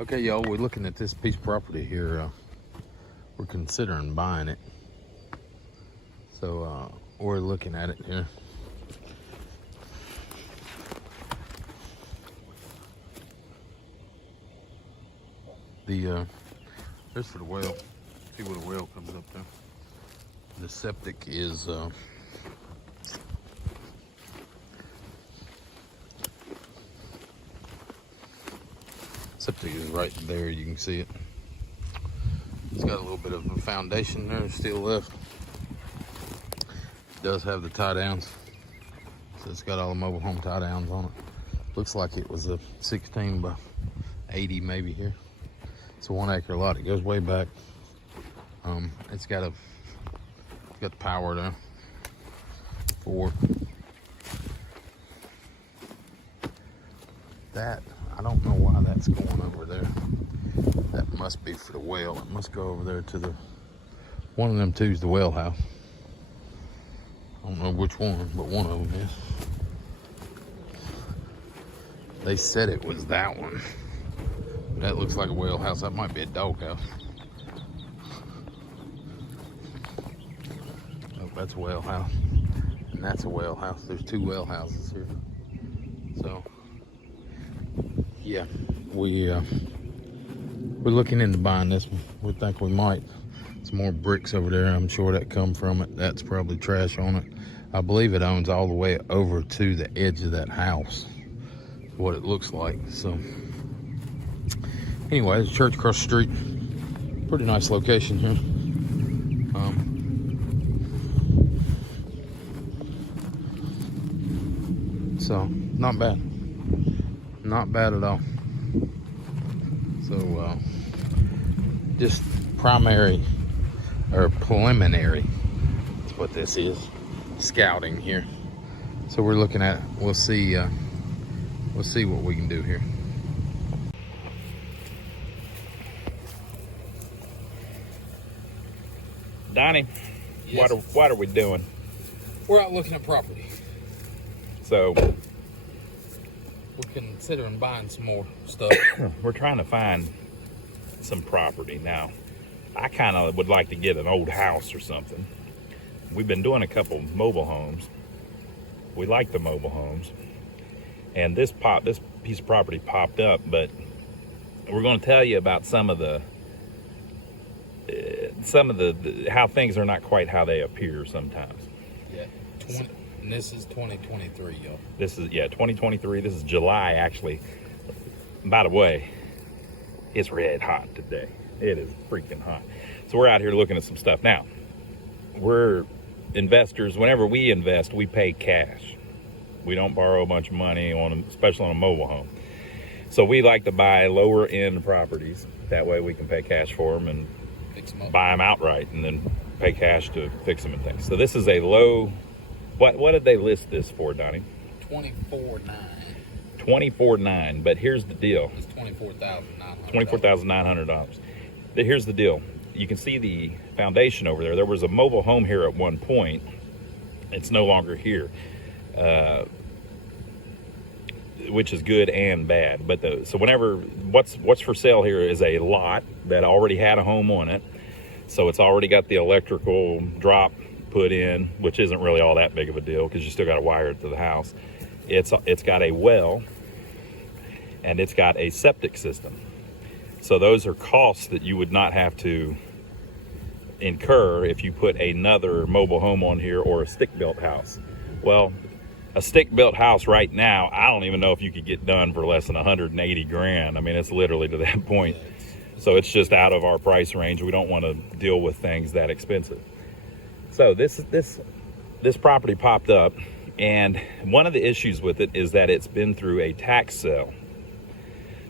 Okay, y'all, we're looking at this piece of property here. We're considering buying it. So we're looking at it here. There's for the well. See where the well comes up there. The septic is right there. You can see it. It's got a little bit of a foundation there still left. It does have the tie downs, so it's got all the mobile home tie downs on it. Looks like it was a 16 by 80 maybe here. It's a 1 acre lot. It goes way back. It's got the power there for that. I don't know why that's going over there. That must be for the well. It must go over there to the, one of them two is the well house. I don't know which one, but one of them is. They said it was that one. That looks like a well house. That might be a dog house. Oh, that's a well house. And that's a well house. There's two well houses here. So, yeah, we're looking into buying this one. We think we might. Some more bricks over there. I'm sure that come from it. That's probably trash on it. I believe it owns all the way over to the edge of that house. What it looks like. So anyway, there's a church across the street. Pretty nice location here. So not bad. Not bad at all. So just preliminary, that's what this is, scouting here. So we're looking at it. We'll see what we can do here. Donnie, Yes. what are we doing? We're out looking at property. So We're considering buying some more stuff. we're trying to find some property. Now, I kind of would like to get an old house or something. We've been doing a couple mobile homes. We like the mobile homes. And this piece of property popped up, but we're going to tell you about some of the how things are not quite how they appear sometimes. Yeah, and this is 2023, y'all. This is 2023. This is July, actually. By the way, it's red hot today. It is freaking hot. So we're out here looking at some stuff. Now, we're investors. Whenever we invest, we pay cash. We don't borrow a bunch of money especially on a mobile home. So we like to buy lower end properties. That way we can pay cash for them and buy them outright and then pay cash to fix them and things. So this is a low, what did they list this for, Donnie? $24,900. $24,900, but here's the deal. It's $24,900. $24,900. Here's the deal. You can see the foundation over there. There was a mobile home here at one point. It's no longer here, which is good and bad. But so what's for sale here is a lot that already had a home on it. So it's already got the electrical drop put in, which isn't really all that big of a deal because you still got to wire it to the house. It's got a well and it's got a septic system. So those are costs that you would not have to incur if you put another mobile home on here or a stick-built house. Well, a stick-built house right now, I don't even know if you could get done for less than 180 grand. I mean, it's literally to that point. So it's just out of our price range. We don't want to deal with things that expensive. So this property popped up, and one of the issues with it is that it's been through a tax sale.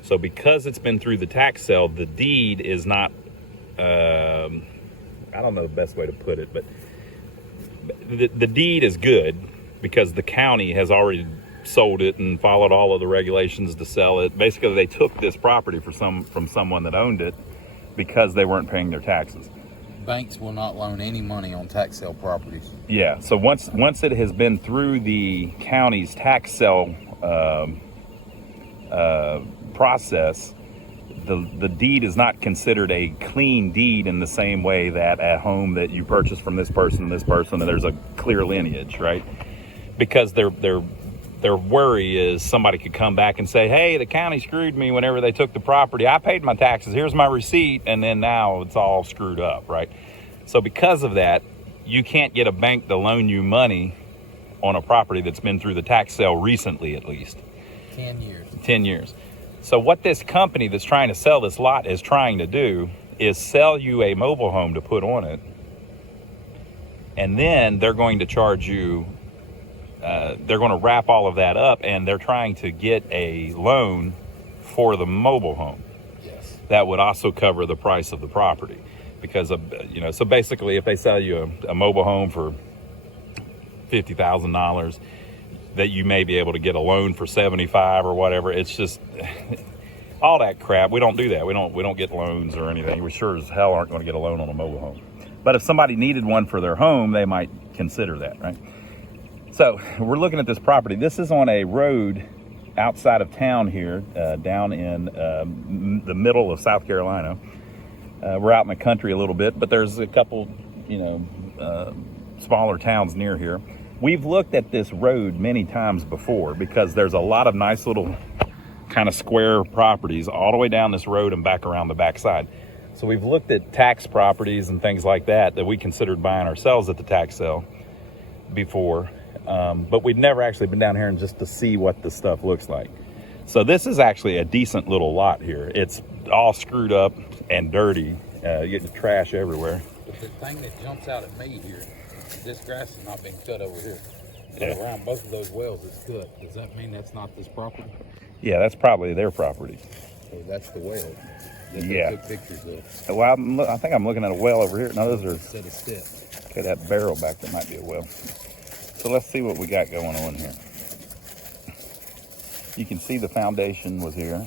So because it's been through the tax sale, the deed is not, I don't know the best way to put it, but the deed is good because the county has already sold it and followed all of the regulations to sell it. Basically, they took this property from someone that owned it because they weren't paying their taxes. Banks will not loan any money on tax sale properties. Yeah, so once it has been through the county's tax sale process, the deed is not considered a clean deed in the same way that a home that you purchase from this person and this person, and there's a clear lineage, right? Because their worry is somebody could come back and say, hey, the county screwed me whenever they took the property. I paid my taxes. Here's my receipt. And then now it's all screwed up, right? So because of that, you can't get a bank to loan you money on a property that's been through the tax sale recently, at least. 10 years. 10 years. So what this company that's trying to sell this lot is trying to do is sell you a mobile home to put on it. And then they're going to charge you, they're going to wrap all of that up, and they're trying to get a loan for the mobile home. Yes. That would also cover the price of the property. Because of, you know, so basically if they sell you a mobile home for $50,000, that you may be able to get a loan for 75 or whatever. It's just all that crap. We don't do that. We don't get loans or anything. We sure as hell aren't going to get a loan on a mobile home. But if somebody needed one for their home, they might consider that, right? So we're looking at this property. This is on a road outside of town here, down in the middle of South Carolina. We're out in the country a little bit, but there's a couple, you know, smaller towns near here. We've looked at this road many times before because there's a lot of nice little kind of square properties all the way down this road and back around the backside. So we've looked at tax properties and things like that we considered buying ourselves at the tax sale before, but we'd never actually been down here and just to see what the stuff looks like. So this is actually a decent little lot here. It's all screwed up and dirty, getting trash everywhere. But the thing that jumps out at me here, this grass has not been cut over here. But Yeah. around both of those wells it's cut. Does that mean that's not this property? Yeah, that's probably their property. So that's the well that Yeah. they took pictures of. Well, I think I'm looking at a well over here. No, those are, Set of steps. okay, that barrel back there might be a well. So let's see what we got going on here. You can see the foundation was here,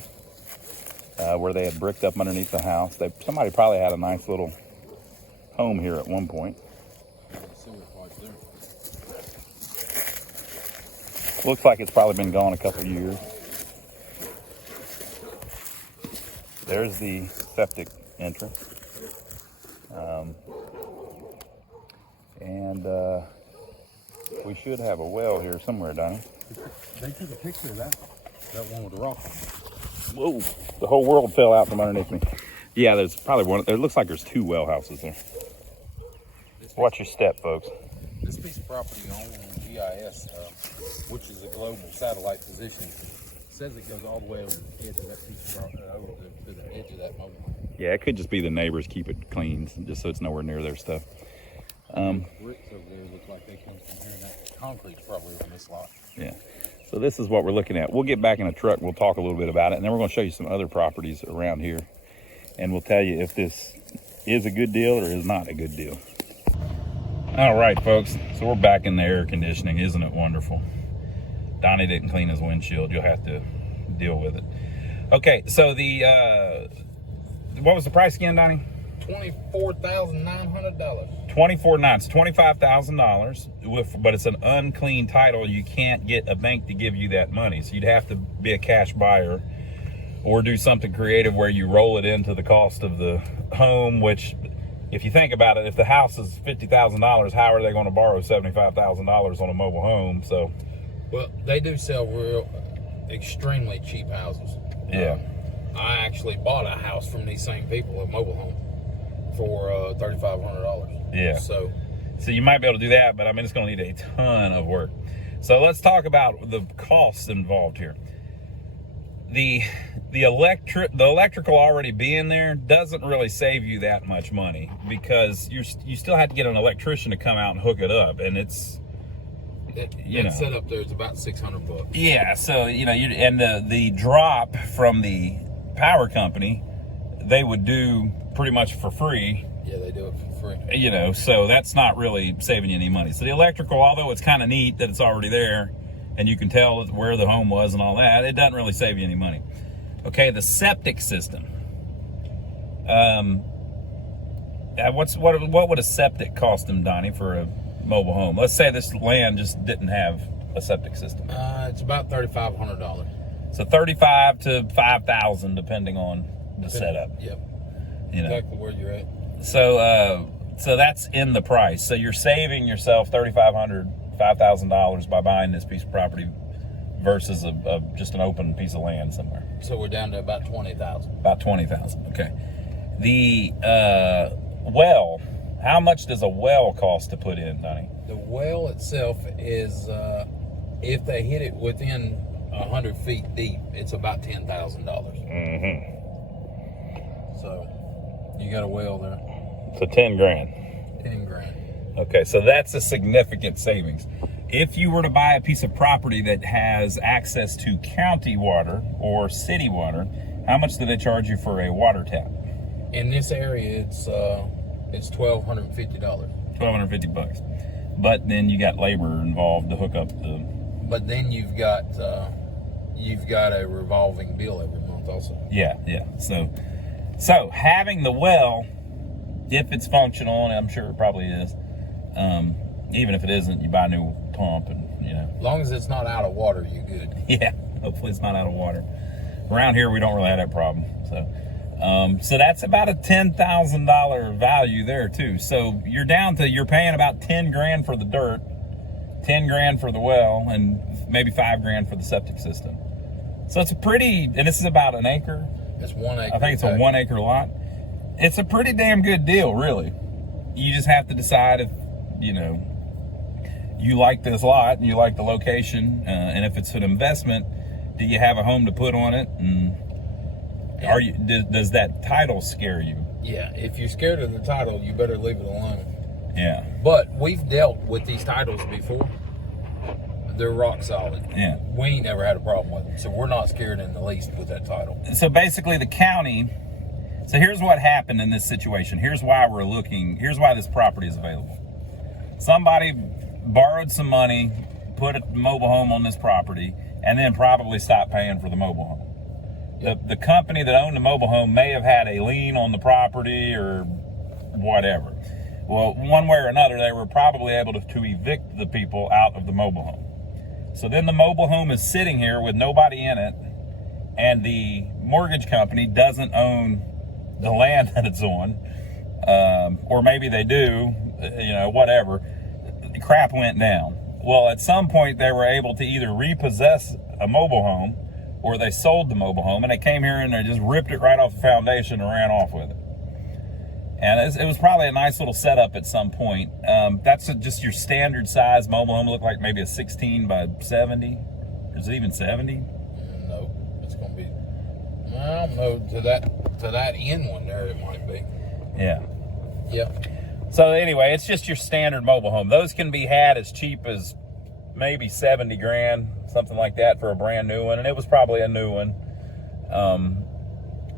where they had bricked up underneath the house. Somebody probably had a nice little home here at one point. Sewer pipe there. Looks like it's probably been gone a couple of years. There's the septic entrance. And we should have a well here somewhere, Donnie. They took a picture of that. That one with the rock on it. Whoa, the whole world fell out from underneath me. Yeah, there's probably one. It looks like there's two well houses there. Watch your step, folks. This piece of property on GIS, which is a global satellite position, says it goes all the way over the edge of that piece of property, over to the edge of that mobile home. Yeah, it could just be the neighbors keep it clean, just so it's nowhere near their stuff. Bricks over there look like they come from here. That concrete's probably on this lot. Yeah. So this is what we're looking at. We'll get back in a truck. We'll talk a little bit about it, and then we're going to show you some other properties around here, and we'll tell you if this is a good deal or is not a good deal. All right, folks. So we're back in the air conditioning. Isn't it wonderful? Donnie didn't clean his windshield. You'll have to deal with it. Okay. So what was the price again, Donnie? $24,900. $24,900, it's $25,000 but it's an unclean title. You can't get a bank to give you that money, so you'd have to be a cash buyer or do something creative where you roll it into the cost of the home, which, if you think about it, if the house is $50,000, how are they going to borrow $75,000 on a mobile home? So, Well, they do sell real extremely cheap houses. yeah. I actually bought a house from these same people, a mobile home, for $3,500. Yeah. So you might be able to do that, but I mean, it's going to need a ton of work. So let's talk about the costs involved here. The electrical already being there doesn't really save you that much money, because you still have to get an electrician to come out and hook it up, and it's, that setup there is about $600. yeah. So and the drop from the power company, they would do pretty much for free. Yeah, they do it for free. So that's not really saving you any money. So the electrical, although it's kind of neat that it's already there and you can tell where the home was and all that, it doesn't really save you any money. Okay, the septic system. What would a septic cost them, Donnie, for a mobile home? Let's say this land just didn't have a septic system. It's about $3,500. So $35,000 to $5,000, depending on the setup. Yep. You know, Exactly where you're at. so that's in the price. So you're saving yourself $3,500, $5,000 by buying this piece of property versus just an open piece of land somewhere. So we're down to about 20,000. About 20,000. Okay. The well, how much does a well cost to put in, Donnie? The well itself is, if they hit it within 100 feet deep, it's about $10,000. Mm-hmm. So you got a well there. So 10 grand. 10 grand. Okay, so that's a significant savings. If you were to buy a piece of property that has access to county water or city water, how much do they charge you for a water tap? In this area, it's $1,250. $1,250. But then you got labor involved to hook up the. But then you've got a revolving bill every month also. Yeah. So having the well, if it's functional, and I'm sure it probably is, even if it isn't, you buy a new pump, and As long as it's not out of water, you're good. Yeah, hopefully it's not out of water. Around here, we don't really have that problem. So that's about a $10,000 value there too. So you're paying about 10 grand for the dirt, 10 grand for the well, and maybe 5 grand for the septic system. So it's and this is about an acre. It's 1 acre. I think it's a 1 acre lot. It's a pretty damn good deal, really. You just have to decide if, you like this lot and you like the location, and if it's an investment, do you have a home to put on it? And does that title scare you? Yeah, if you're scared of the title, you better leave it alone. Yeah. But we've dealt with these titles before. They're rock solid. Yeah. We ain't never had a problem with them, so we're not scared in the least with that title. So basically the county, so here's what happened in this situation. Here's why this property is available. Somebody borrowed some money, put a mobile home on this property, and then probably stopped paying for the mobile home. The company that owned the mobile home may have had a lien on the property or whatever. Well, one way or another, they were probably able to evict the people out of the mobile home. So then the mobile home is sitting here with nobody in it, and the mortgage company doesn't own the land that it's on, or maybe they do, whatever. The crap went down. Well, at some point, they were able to either repossess a mobile home, or they sold the mobile home, and they came here and they just ripped it right off the foundation and ran off with it. And it was probably a nice little setup at some point. That's just your standard size mobile home. Look like maybe a 16 by 70. Is it even 70? No, it's going to be. I don't know. To that end one there, it might be. Yeah. Yep. So anyway, it's just your standard mobile home. Those can be had as cheap as maybe 70 grand, something like that, for a brand new one. And it was probably a new one.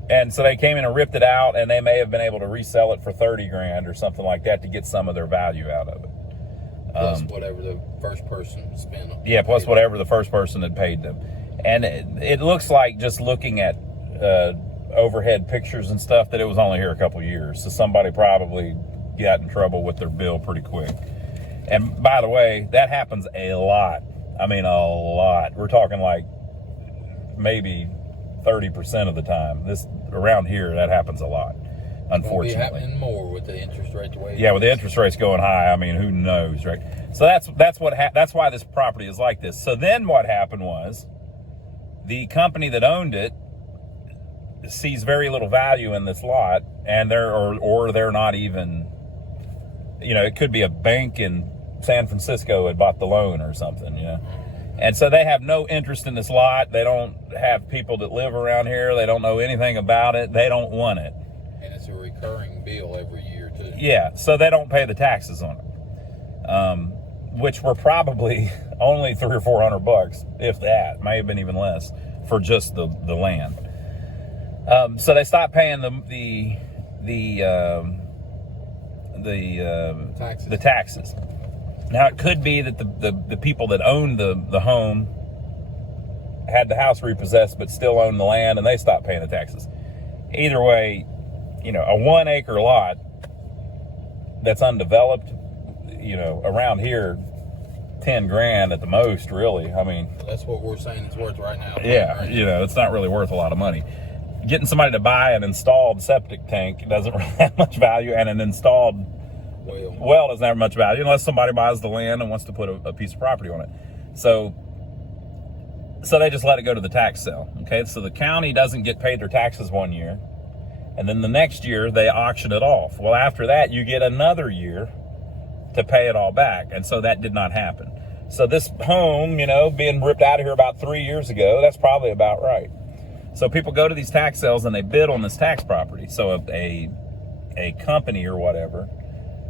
And so they came in and ripped it out, and they may have been able to resell it for 30 grand or something like that to get some of their value out of it. Plus whatever the first person spent on it. Yeah, plus whatever the first person had paid them. And it looks like, just looking at overhead pictures and stuff, that it was only here a couple years. So somebody probably got in trouble with their bill pretty quick. And by the way, that happens a lot. I mean, a lot. We're talking like maybe 30% of the time. Around here, that happens a lot, unfortunately. It'll be happening more with the interest rate the way. Yeah, with the interest rates going high, I mean, who knows, right? So that's why this property is like this. So then what happened was, the company that owned it sees very little value in this lot, and they're not even, it could be a bank in San Francisco had bought the loan or something, And so they have no interest in this lot. They don't have people that live around here. They don't know anything about it. They don't want it. And it's a recurring bill every year too. Yeah, so they don't pay the taxes on it, which were probably only $300 or $400, if that. May have been even less for just the land. So they stopped paying the taxes. Now, it could be that the people that owned the home had the house repossessed but still owned the land, and they stopped paying the taxes. Either way, a 1 acre lot that's undeveloped, around here, 10 grand at the most, really. I mean, that's what we're saying it's worth right now. Yeah, it's not really worth a lot of money. getting somebody to buy an installed septic tank doesn't really have much value, and an installed well doesn't have much value unless somebody buys the land and wants to put a piece of property on it. So they just let it go to the tax sale. Okay, so the county doesn't get paid their taxes 1 year, and then the next year they auction it off. Well, after that, you get another year to pay it all back, and so that did not happen. So this home, you know, being ripped out of here about 3 years ago, that's probably about right. So people go to these tax sales and they bid on this tax property. So a company or whatever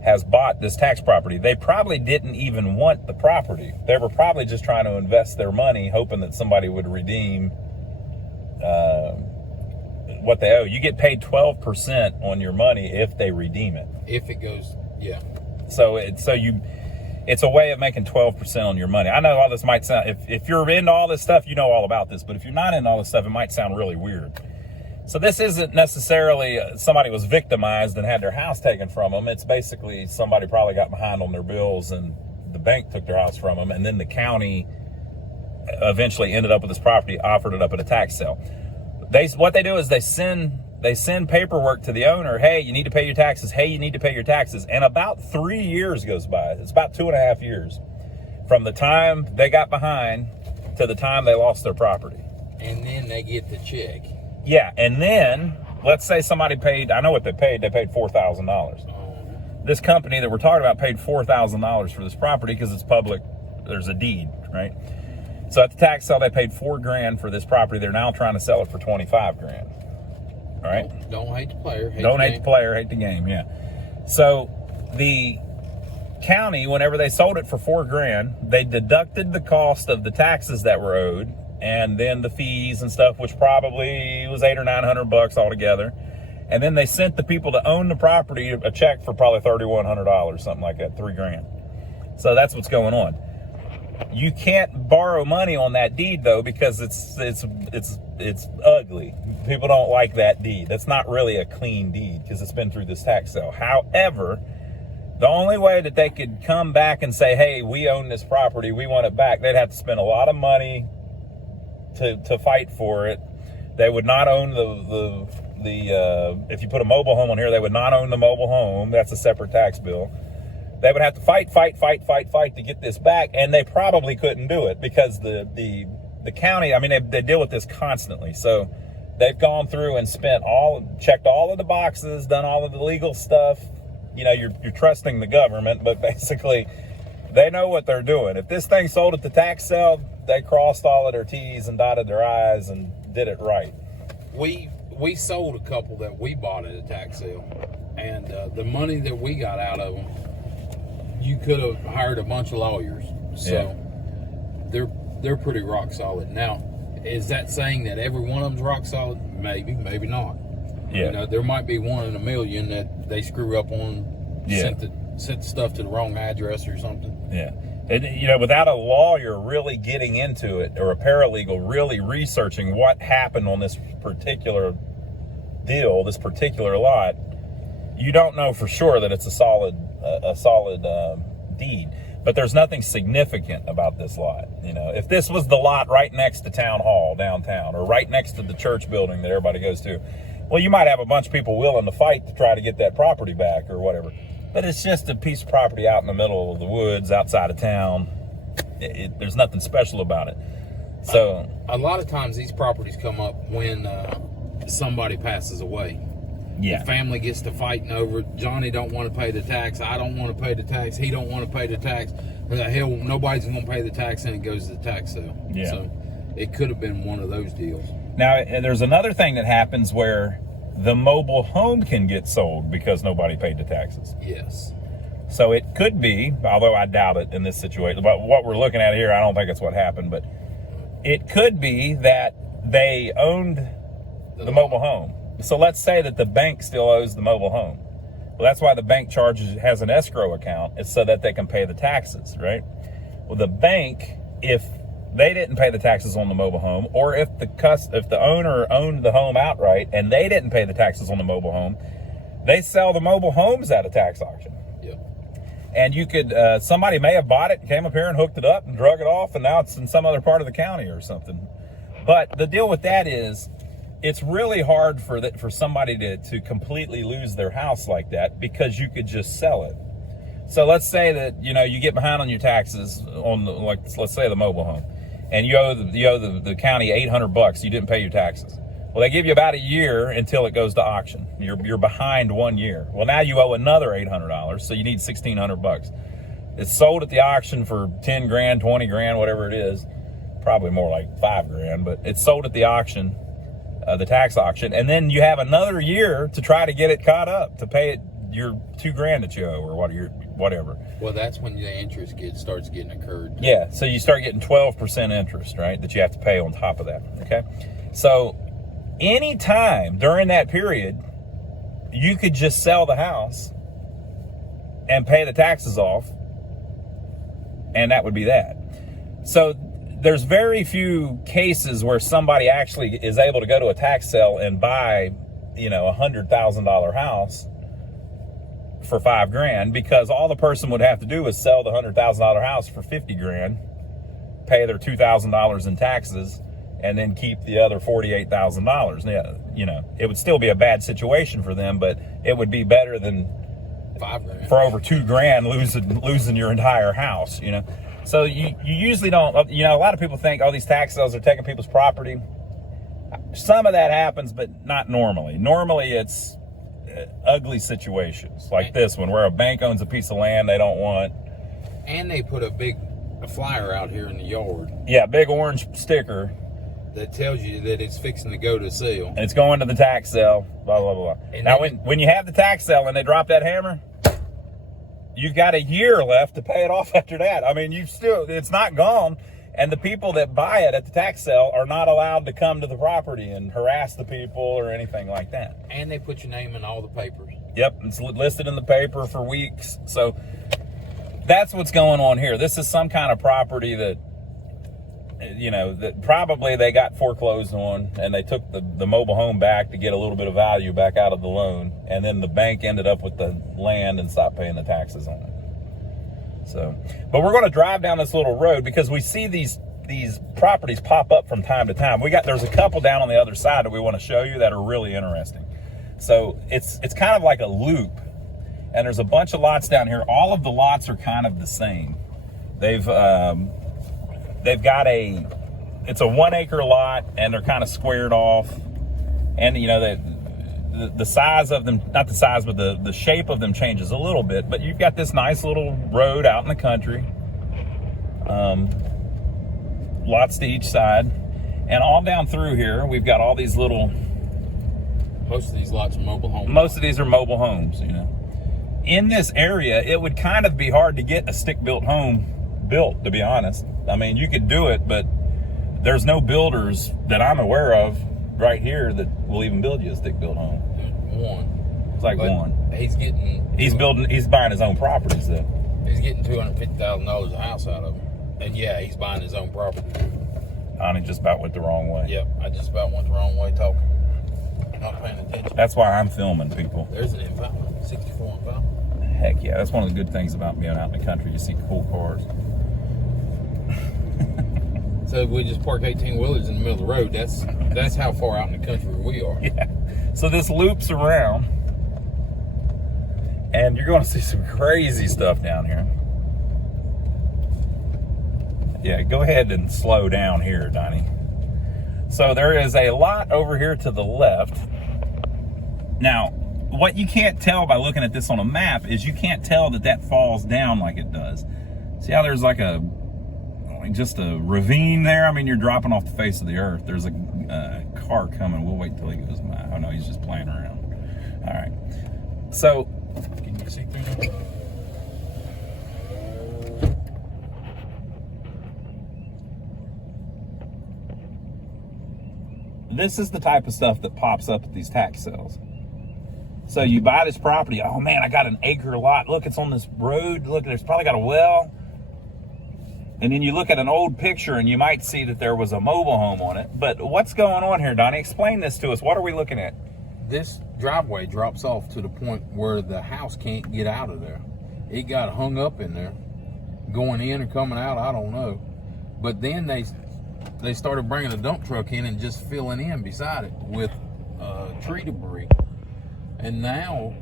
has bought this tax property. They probably didn't even want the property. They were probably just trying to invest their money, hoping that somebody would redeem what they owe. You get paid 12% on your money if they redeem it. If it goes, yeah. So it's a way of making 12% on your money. I know all this might sound, if you're into all this stuff, you know all about this, but if you're not into all this stuff, it might sound really weird. So this isn't necessarily somebody was victimized and had their house taken from them. It's basically somebody probably got behind on their bills and the bank took their house from them, and then the county eventually ended up with this property, offered it up at a tax sale. What they do is they send paperwork to the owner. Hey, you need to pay your taxes. Hey, you need to pay your taxes. And about 3 years goes by. It's about 2.5 years from the time they got behind to the time they lost their property. And then they get the check. Yeah, and then let's say somebody paid, I know what they paid. They paid $4,000. This company that we're talking about paid $4,000 for this property because it's public. There's a deed, right? So at the tax sale, they paid $4,000 for this property. They're now trying to sell it for $25,000. All right. Don't hate the player. Don't hate the player, hate the game. Yeah. So the county, whenever they sold it for $4,000, they deducted the cost of the taxes that were owed, and then the fees and stuff, which probably was $800 or $900 altogether. And then they sent the people to own the property a check for probably $3,100, something like that, $3,000. So that's what's going on. You can't borrow money on that deed though, because it's ugly. People don't like that deed. That's not really a clean deed because it's been through this tax sale. However, the only way that they could come back and say, hey, we own this property, we want it back, they'd have to spend a lot of money to fight for it. They would not own the if you put a mobile home on here, they would not own the mobile home. That's a separate tax bill. They would have to fight to get this back, and they probably couldn't do it because the county, I mean, they deal with this constantly. So they've gone through and checked all of the boxes, done all of the legal stuff. You know, you're trusting the government, but basically they know what they're doing. If this thing sold at the tax sale, they crossed all of their T's and dotted their I's and did it right. We sold a couple that we bought at a tax sale, and the money that we got out of them, you could have hired a bunch of lawyers. So they're pretty rock solid. Now, is that saying that every one of them's rock solid? Maybe, maybe not. Yeah. You know, there might be one in a million that they screw up on, sent the stuff to the wrong address or something. Yeah. And, you know, without a lawyer really getting into it, or a paralegal really researching what happened on this particular deal, this particular lot, you don't know for sure that it's a solid deed. But there's nothing significant about this lot. You know, if this was the lot right next to Town Hall downtown, or right next to the church building that everybody goes to, well, you might have a bunch of people willing to fight to try to get that property back or whatever. But it's just a piece of property out in the middle of the woods outside of town. There's nothing special about it. So a lot of times these properties come up when somebody passes away. Yeah. The family gets to fighting over, Johnny don't want to pay the tax, I don't want to pay the tax, he don't want to pay the tax. Hell, nobody's going to pay the tax, and it goes to the tax sale. Yeah. So it could have been one of those deals. Now, there's another thing that happens where the mobile home can get sold because nobody paid the taxes. Yes. So it could be, although I doubt it in this situation, but what we're looking at here, I don't think it's what happened, but it could be that they owned the mobile home. So let's say that the bank still owes the mobile home. Well, that's why the bank has an escrow account. It's so that they can pay the taxes, right? Well, the bank, if they didn't pay the taxes on the mobile home, or if the owner owned the home outright and they didn't pay the taxes on the mobile home, they sell the mobile homes at a tax auction. Yeah. And you could, somebody may have bought it, came up here and hooked it up and drug it off, and now it's in some other part of the county or something. But the deal with that is, it's really hard for somebody to completely lose their house like that, because you could just sell it. So let's say that, you know, you get behind on your taxes on let's say the mobile home, and you owe the county $800. You didn't pay your taxes. Well, they give you about a year until it goes to auction. You're behind 1 year. Well, now you owe another $800, so you need $1,600. It's sold at the auction for 10 grand, 20 grand, whatever it is. Probably more like 5 grand, but it's sold at the auction, the tax auction, and then you have another year to try to get it caught up, to pay it your 2 grand that you owe, or whatever. Well, that's when the interest starts getting accrued. Yeah, so you start getting 12% interest, right, that you have to pay on top of that, okay? So any time during that period, you could just sell the house and pay the taxes off, and that would be that. So there's very few cases where somebody actually is able to go to a tax sale and buy, you know, $100,000 house for 5 grand, because all the person would have to do is sell the $100,000 house for 50 grand, pay their $2,000 in taxes, and then keep the other $48,000. Yeah, you know, it would still be a bad situation for them, but it would be better than 5 grand for over 2 grand losing your entire house, you know. So you usually don't, you know, a lot of people think, oh, these tax sales are taking people's property. Some of that happens, but not normally. Normally it's ugly situations like this one, where a bank owns a piece of land they don't want. And they put a flyer out here in the yard. Yeah, big orange sticker that tells you that it's fixing to go to sale. And it's going to the tax sale, blah, blah, blah. And now, when you have the tax sale and they drop that hammer, you've got a year left to pay it off after that. I mean, it's not gone. And the people that buy it at the tax sale are not allowed to come to the property and harass the people or anything like that. And they put your name in all the papers. Yep, it's listed in the paper for weeks. So that's what's going on here. This is some kind of property that, you know, that probably they got foreclosed on, and they took the mobile home back to get a little bit of value back out of the loan, and then the bank ended up with the land and stopped paying the taxes on it. So, but we're going to drive down this little road because we see these properties pop up from time to time. There's a couple down on the other side that we want to show you that are really interesting. So it's kind of like a loop, and there's a bunch of lots down here. All of the lots are kind of the same. They've got it's a 1 acre lot, and they're kind of squared off, and you know the size of them, not the size, but the shape of them changes a little bit. But you've got this nice little road out in the country, lots to each side, and all down through here we've got all these little. Most of these lots are mobile homes. Most of these are mobile homes, you know. In this area, it would kind of be hard to get a stick-built home built, to be honest. I mean, you could do it, but there's no builders that I'm aware of right here that will even build you a stick-built home. One. It's like one. He's buying his own properties though. He's getting $250,000 a house out of him. And yeah, he's buying his own property. I just about went the wrong way. Yep, I just about went the wrong way talking. Not paying attention. That's why I'm filming people. There's an Impala, 64 Impala. Heck yeah, that's one of the good things about being out in the country. You see cool cars. So if we just park 18-wheelers in the middle of the road, that's how far out in the country we are. Yeah. So this loops around, and you're going to see some crazy stuff down here. Yeah, go ahead and slow down here, Donnie. So there is a lot over here to the left. Now, what you can't tell by looking at this on a map is you can't tell that falls down like it does. See how there's like just a ravine there? I mean, you're dropping off the face of the earth. There's a car coming. We'll wait until he goes by. Oh no, he's just playing around. All right. So, can you see through that? this is the type of stuff that pops up at these tax sales. So you buy this property. Oh man, I got an acre lot. Look, it's on this road. Look, there's probably got a well. And then you look at an old picture and you might see that there was a mobile home on it. But what's going on here, Donnie? Explain this to us. What are we looking at? This driveway drops off to the point where the house can't get out of there. It got hung up in there. Going in or coming out, I don't know. But then they they started bringing a dump truck in and just filling in beside it with tree debris. And now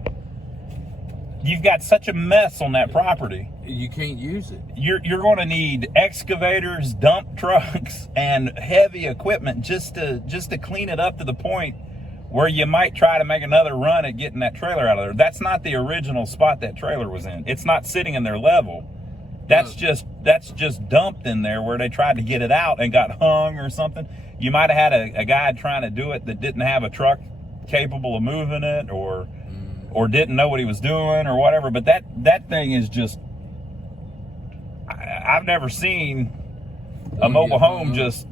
you've got such a mess on that property. you can't use it. You're going to need excavators, dump trucks, and heavy equipment just to clean it up to the point where you might try to make another run at getting that trailer out of there. That's not the original spot that trailer was in. It's not sitting in their level. That's just dumped in there where they tried to get it out and got hung or something. You might have had a guy trying to do it that didn't have a truck capable of moving it, or didn't know what he was doing or whatever. But that thing is just, I've never seen a mobile home just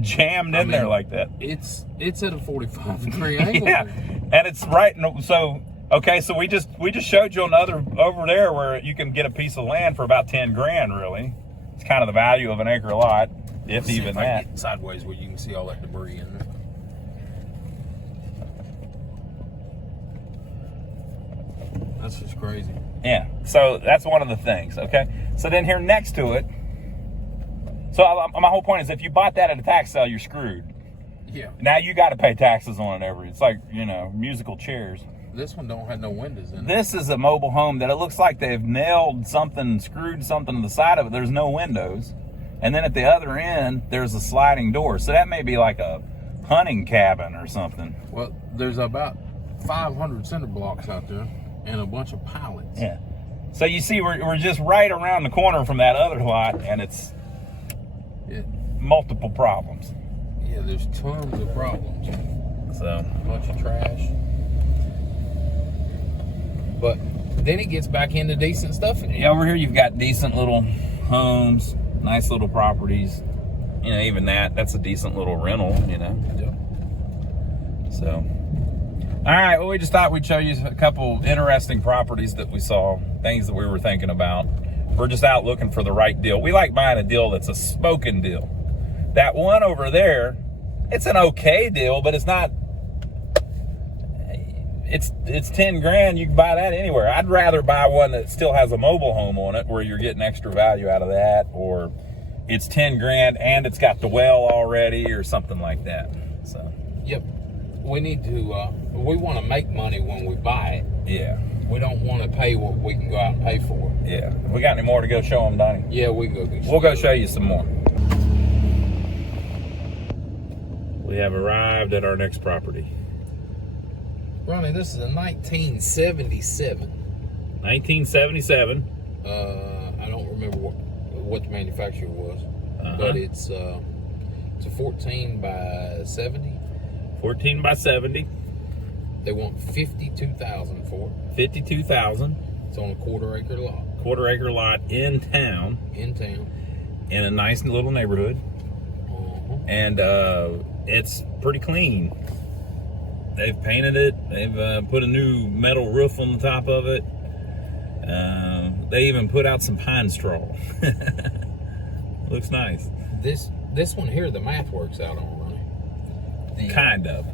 jammed in there like that. It's at a 45-degree angle. Yeah, and it's right. So okay, so we just showed you on the other over there where you can get a piece of land for about 10 grand. Really, it's kind of the value of an acre lot, if See even if I that. can get sideways where you can see all that debris in there. That's just crazy. Yeah, so that's one of the things. Okay, so then here next to it. So my whole point is, if you bought that at a tax sale, you're screwed. Yeah. Now you got to pay taxes on it it's like, musical chairs. This one don't have no windows in it. This is a mobile home that it looks like they've nailed something, screwed something to the side of it. There's no windows. And then at the other end, there's a sliding door. So that may be like a hunting cabin or something. Well, there's about 500 cinder blocks out there and a bunch of pallets. Yeah. So you see, we're just right around the corner from that other lot, and it's multiple problems. Yeah, there's tons of problems. So A bunch of trash. But then it gets back into decent stuff again. yeah, over here you've got decent little homes, nice little properties. Even that's a decent little rental. So, all right. Well, we just thought we'd show you a couple interesting properties that we saw, things that we were thinking about. We're just out looking for the right deal. We like buying a deal that's a spoken deal. That one over there, it's an okay deal, but it's not. It's 10 grand. You can buy that anywhere. I'd rather buy one that still has a mobile home on it, where you're getting extra value out of that, or it's 10 grand and it's got the well already, or something like that. So. Yep. We need to. We want to make money when we buy it. Yeah. We don't want to pay what we can go out and pay for. Yeah. We got any more to go show them, Donnie? Yeah, we can go. We'll go show you some more. We have arrived at our next property. Ronnie, this is a 1977. 1977. I don't remember what the manufacturer was, but it's a 14 by 70. 14 by 70. They want $52,000 for it. 52,000. It's on a quarter-acre lot. Quarter-acre lot in town. In town. In a nice little neighborhood. And it's pretty clean. They've painted it. They've put a new metal roof on the top of it. They even put out some pine straw. Looks nice. This one here, the math works out on, Ronnie. Kind of.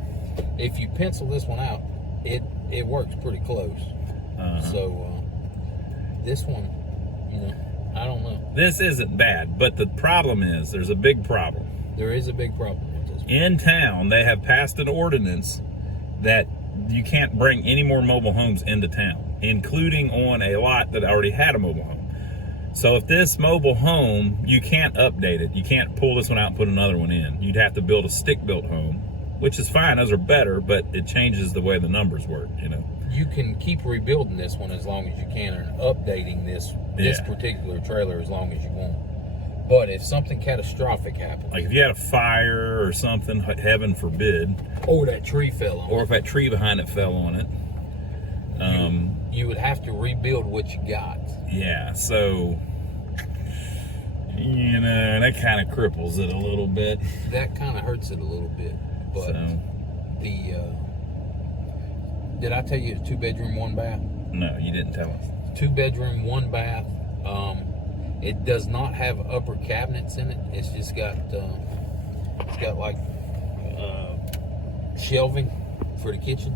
If you pencil this one out, it works pretty close. So this one, I don't know. This isn't bad, but the problem is, there's a big problem. There is a big problem with this one. In town, they have passed an ordinance that you can't bring any more mobile homes into town, including on a lot that already had a mobile home. So if this mobile home, you can't update it. You can't pull this one out and put another one in. You'd have to build a stick-built home, which is fine. Those are better, but it changes the way the numbers work, You can keep rebuilding this one as long as you can, or updating this particular trailer as long as you want. But if something catastrophic happens, Like if you had a fire or something, heaven forbid, or that tree fell on or if that tree behind it fell on it, you would have to rebuild what you got. yeah, so, that kind of cripples it a little bit. That kind of hurts it a little bit. But did I tell you it's 2-bedroom, 1 bath? No, you didn't tell us. 2-bedroom, 1 bath. It does not have upper cabinets in it. It's just got like shelving for the kitchen,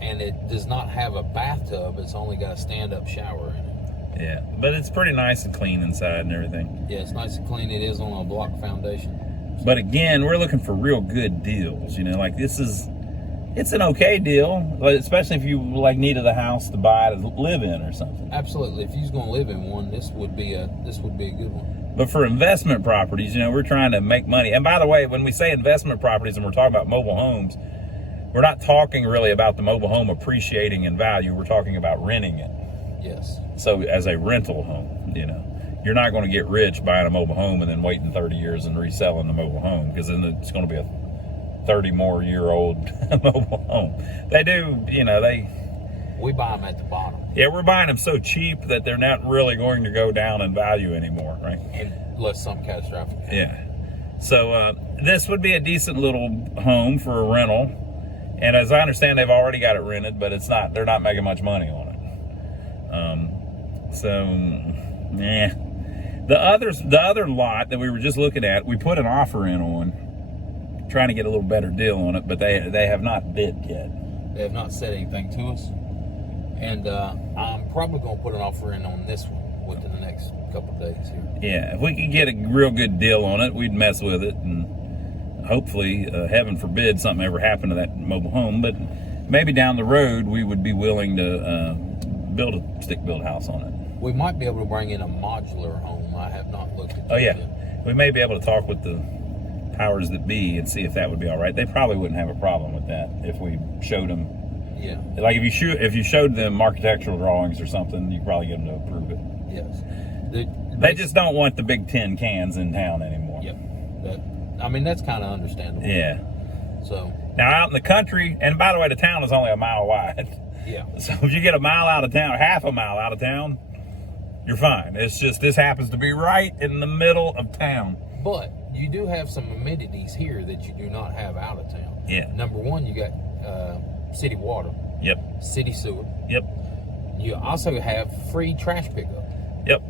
and it does not have a bathtub. It's only got a stand-up shower in it. Yeah, but it's pretty nice and clean inside and everything. Yeah, it's nice and clean. It is on a block foundation. But again, we're looking for real good deals. You know, like it's an okay deal, but especially if you like needed a house to buy to live in or something. Absolutely. If you was going to live in one, this would be a good one. But for investment properties, you know, we're trying to make money. And by the way, when we say investment properties and we're talking about mobile homes, we're not talking really about the mobile home appreciating in value. We're talking about renting it. Yes. So as a rental home, you know, you're not going to get rich buying a mobile home and then waiting 30 years and reselling the mobile home, because then it's going to be a 30 more year old mobile home. They do, you know, we buy them at the bottom. Yeah, we're buying them so cheap that they're not really going to go down in value anymore, right? Unless something catastrophic. Yeah. So this would be a decent little home for a rental. And as I understand, they've already got it rented, but they're not making much money on it. Yeah. The other lot that we were just looking at, we put an offer in on, trying to get a little better deal on it, but they have not bid yet. They have not said anything to us. And I'm probably going to put an offer in on this one within the next couple of days here. Yeah, if we could get a real good deal on it, we'd mess with it, and hopefully, heaven forbid, something ever happened to that mobile home. But maybe down the road, we would be willing to build a stick-built house on it. We might be able to bring in a modular home. I have not looked at that. Oh yeah, yet. we may be able to talk with the powers that be and see if that would be all right. They probably wouldn't have a problem with that if we showed them. Yeah. Like if you showed them architectural drawings or something, you could probably get them to approve it. Yes. They just don't want the big tin cans in town anymore. Yep. That's kind of understandable. Yeah. So now out in the country, and by the way, the town is only a mile wide. Yeah. So if you get a mile out of town, half a mile out of town, you're fine. It's just this happens to be right in the middle of town. But you do have some amenities here that you do not have out of town. Yeah. Number one, you got city water. Yep. City sewer. Yep. You also have free trash pickup. Yep.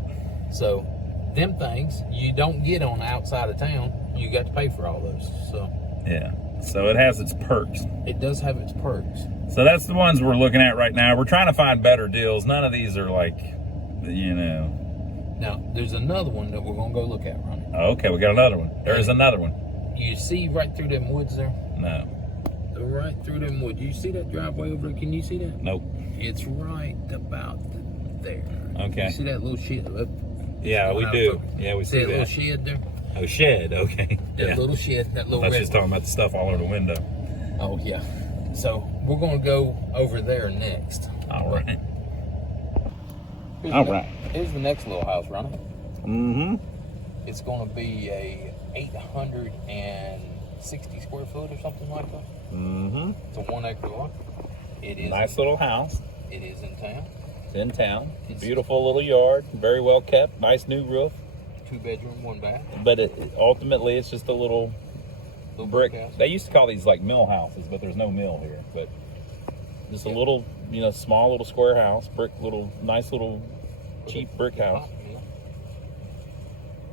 So them things you don't get on the outside of town. You got to pay for all those. So yeah. So it has its perks. It does have its perks. So that's the ones we're looking at right now. We're trying to find better deals. None of these are like, you know. Now, there's another one that we're going to go look at, Ronnie. Okay, we got another one. There is another one. You see right through them woods there? No. Right through them woods. You see that driveway over there? Can you see that? Nope. It's right about there. Okay. You see that little shed? Yeah, we do. Yeah, we see that that. little shed there? Oh, shed. Okay. That little shed, that little I thought red you was talking about the stuff all over the window. Oh, yeah. So, we're going to go over there next. All right. Here's the next little house, Ronnie. Mm-hmm. It's going to be a 860 square foot or something like that. Mm-hmm. It's a 1 acre lot. It is Nice little house. It is in town. It's in town. Beautiful little yard. Very well kept. Nice new roof. 2 bedroom, 1 bath. But ultimately, it's just a little brick house. They used to call these like mill houses, but there's no mill here. But just a little, small little square house, nice little cheap brick house.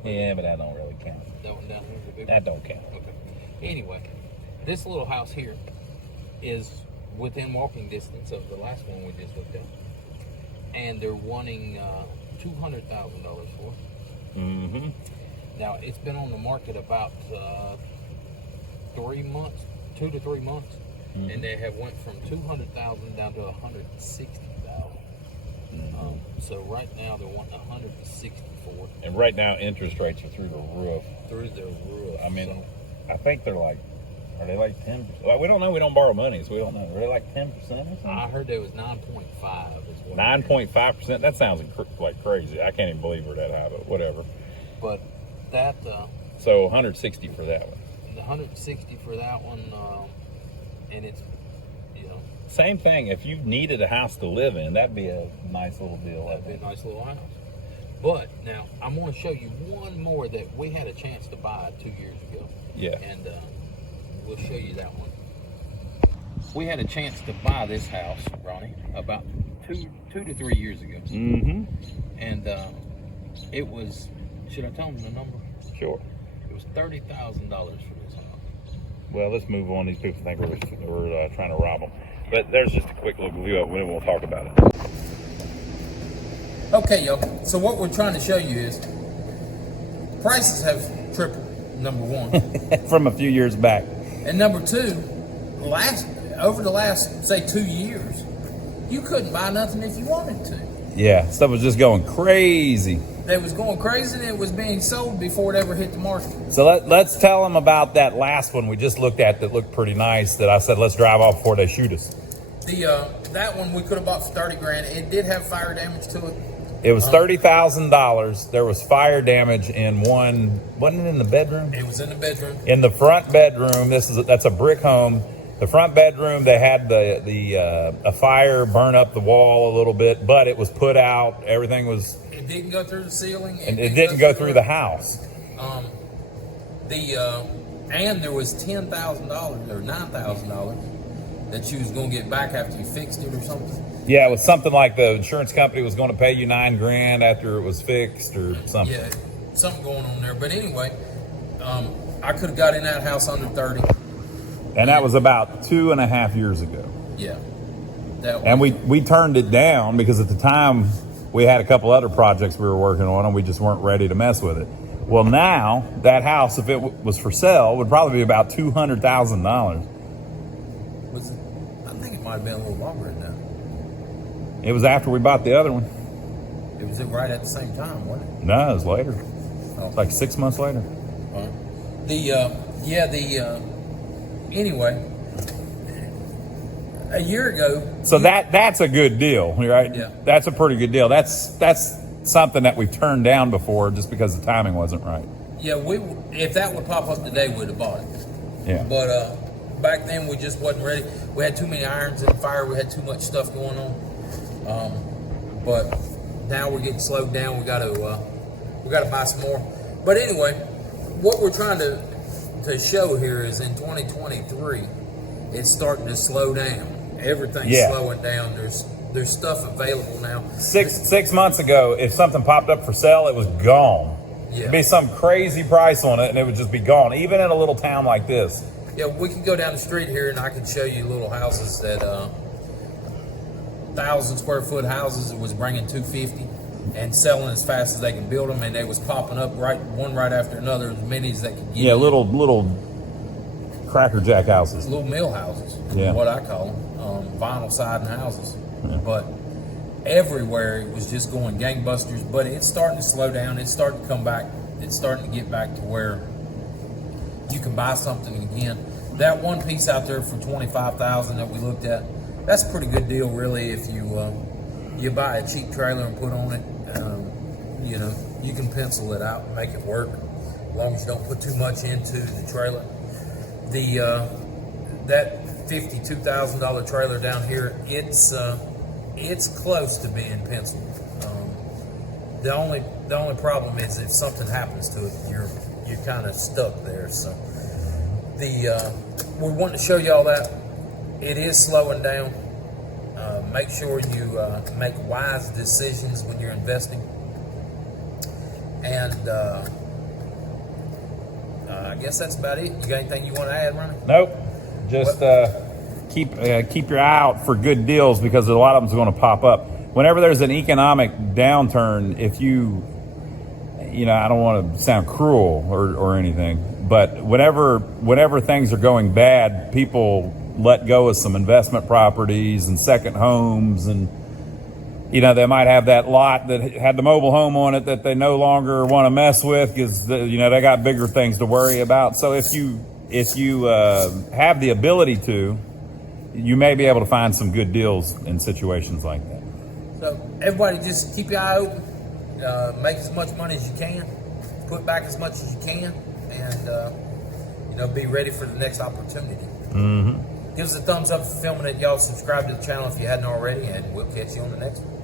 Yeah, but that don't really count. That one down here is the big That don't count. Okay. Anyway, this little house here is within walking distance of the last one we just looked at, and they're wanting $200,000 for it. Mm-hmm. Now it's been on the market about 3 months, 2 to 3 months, and they have went from $200,000 down to $160,000. So right now they're wanting $160,000 for it. And right now interest rates are through the roof. Through the roof. I mean, I think they're like, are they like 10%? Well, we don't know. We don't borrow money, so we don't know. Are they like 10% or something? I heard there was 9.5. 9.5%. That sounds like crazy. I can't even believe we're that high, but whatever. But that. So 160 for that one. The 160 for that one, and it's, Same thing. If you needed a house to live in, that'd be a nice little deal. That'd be a nice little house. But now I'm going to show you one more that we had a chance to buy 2 years ago. Yeah. And we'll show you that one. We had a chance to buy this house, Ronnie, about two to 3 years ago. Mm-hmm. And it was, should I tell them the number? Sure. It was $30,000 for this house. Well, let's move on. These people think we're trying to rob them. But there's just a quick little view of it, and we'll talk about it. Okay, y'all. So what we're trying to show you is prices have tripled. Number one, From a few years back. and number two, over the last say 2 years, you couldn't buy nothing if you wanted to. Yeah, stuff was just going crazy. They was going crazy and it was being sold before it ever hit the market. So let's tell them about that last one we just looked at that looked pretty nice that I said let's drive off before they shoot us. That one we could have bought for 30 grand. It did have fire damage to it. It was $30,000. There was fire damage in one, wasn't it in the bedroom? It was in the bedroom. In the front bedroom, that's a brick home. The front bedroom, they had a fire burn up the wall a little bit, but it was put out. Everything was. It didn't go through the ceiling. And it didn't go through the house. And there was $10,000 or $9,000 that you was going to get back after you fixed it or something. Yeah, it was something like the insurance company was going to pay you $9 grand after it was fixed or something. Yeah, something going on there. But anyway, I could have got in that house under 30. And that was about 2.5 years ago. Yeah. And we turned it down because at the time we had a couple other projects we were working on and we just weren't ready to mess with it. Well, now that house, if it was for sale, would probably be about $200,000. Was it? I think it might have been a little longer than that. It was after we bought the other one. It was right at the same time, wasn't it? No, it was later. Oh. It's like 6 months later. Anyway, a year ago. So that's a good deal, right? Yeah. That's a pretty good deal. That's something that we've turned down before just because the timing wasn't right. Yeah, if that would pop up today, we'd have bought it. Yeah. But back then we just wasn't ready. We had too many irons in the fire. We had too much stuff going on. But now we're getting slowed down. We got to buy some more. But anyway, what we're trying to show here is in 2023, it's starting to slow down. Everything's slowing down. There's stuff available now. Six months ago, if something popped up for sale, it was gone. Yeah. There'd be some crazy price on it, and it would just be gone, even in a little town like this. Yeah, we can go down the street here, and I can show you little houses that 1,000 square foot houses was bringing 250 and selling as fast as they can build them, and they was popping up one right after another, as many as they could get. Yeah, little Cracker Jack houses. Little mill houses, Yeah. what I call them, vinyl siding houses. Yeah. But everywhere it was just going gangbusters. But it's starting to slow down. It's starting to come back. It's starting to get back to where you can buy something again. That one piece out there for $25,000 that we looked at, that's a pretty good deal, really. If you buy a cheap trailer and put on it, you can pencil it out and make it work, as long as you don't put too much into the trailer. That $52,000 trailer down here, it's close to being penciled. The only problem is if something happens to it, you're kind of stuck there. So we want to show y'all that it is slowing down. Make sure you make wise decisions when you're investing. And I guess that's about it. You got anything you want to add, Ronnie? Nope. Just keep your eye out for good deals because a lot of them's going to pop up. Whenever there's an economic downturn, if I don't want to sound cruel or anything, but whenever things are going bad, people let go of some investment properties and second homes, and they might have that lot that had the mobile home on it that they no longer want to mess with because they got bigger things to worry about. So if you have the ability to, you may be able to find some good deals in situations like that. So everybody, just keep your eye open. Make as much money as you can. Put back as much as you can, and be ready for the next opportunity. Mm-hmm. Give us a thumbs up for filming it. Y'all subscribe to the channel if you hadn't already, and we'll catch you on the next one.